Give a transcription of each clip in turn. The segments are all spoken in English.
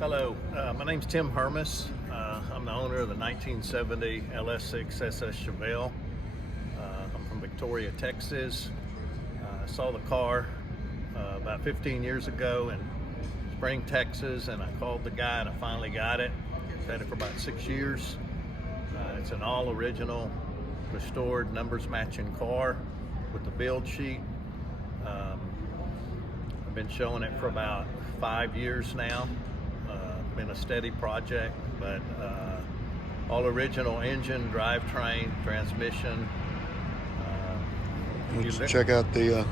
Hello, my name's Tim Hermes. I'm the owner of the 1970 LS6 SS Chevelle. I'm from Victoria, Texas. I saw the car about 15 years ago in Spring, Texas, and I called the guy and I finally got it. I've had it for about 6 years. It's an all original, restored, numbers matching car with the build sheet. I've been showing it for about 5 years now. Been a steady project, but all original engine, drivetrain, transmission. Let's check out the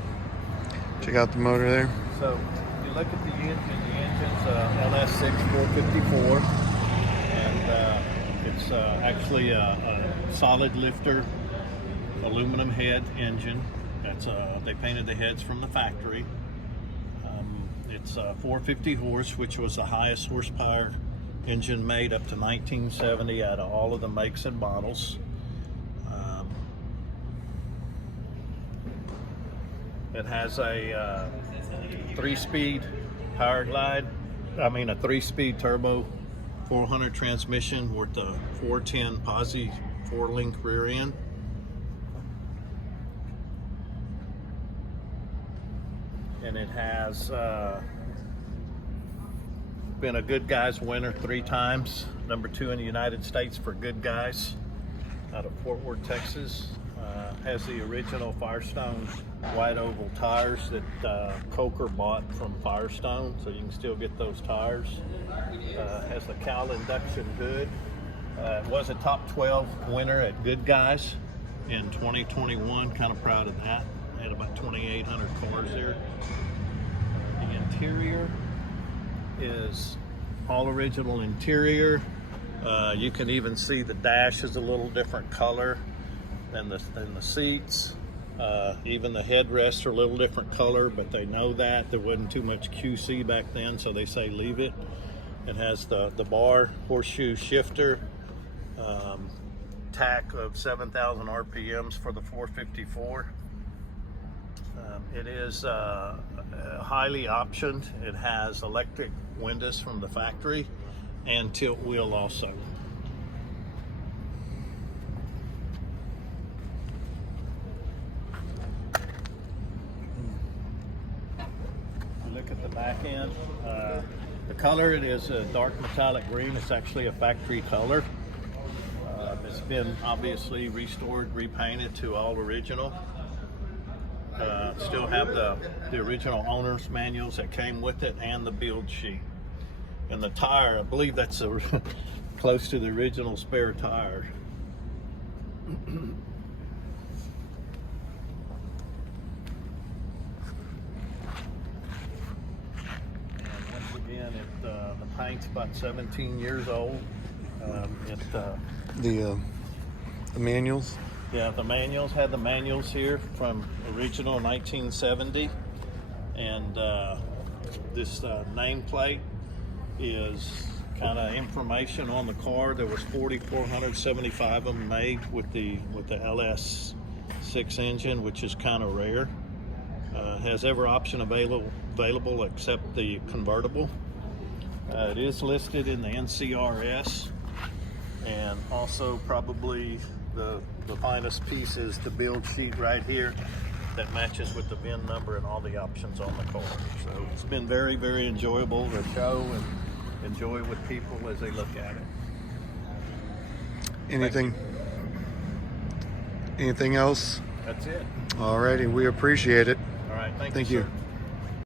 motor there. So you look at the engine's LS6 454, and it's actually a solid lifter aluminum head engine. That's they painted the heads from the factory. It's 450 horse, which was the highest horsepower engine made up to 1970 out of all of the makes and models. It has a 3-speed power glide, a 3-speed turbo 400 transmission with the 410 posi 4-link rear end. And it has been a Good Guys winner 3 times, #2 in the United States for Good Guys out of Fort Worth, Texas. Has the original Firestone wide oval tires that Coker bought from Firestone, so you can still get those tires. Has the cowl induction hood. It was a top 12 winner at Good Guys in 2021. Kind of proud of that. Had about 2,800 cars there. The interior is all original interior. You can even see the dash is a little different color than the seats. Even the headrests are a little different color, but they know that. There wasn't too much QC back then, so they say leave it. It has the bar horseshoe shifter, tack of 7,000 RPMs for the 454. It is highly optioned. It has electric windows from the factory and tilt wheel also. You look at the back end. The color, it is a dark metallic green. It's actually a factory color. It's been obviously restored, repainted to all original. Still have the original owner's manuals that came with it and the build sheet. And the tire, I believe that's close to the original spare tire. And once again, the paint's about 17 years old. The manuals. Yeah, the manuals had the manuals here from original 1970, and this nameplate is kind of information on the car. There was 4,475 of them made with the LS6 engine, which is kind of rare. Has every option available except the convertible. It is listed in the NCRS, and also probably the finest piece is the build sheet right here that matches with the VIN number and all the options on the car. So it's been very, very enjoyable to show and enjoy with people as they look at it. Anything else? That's it. Alrighty, we appreciate it. All right, thank you, you, sir. sir.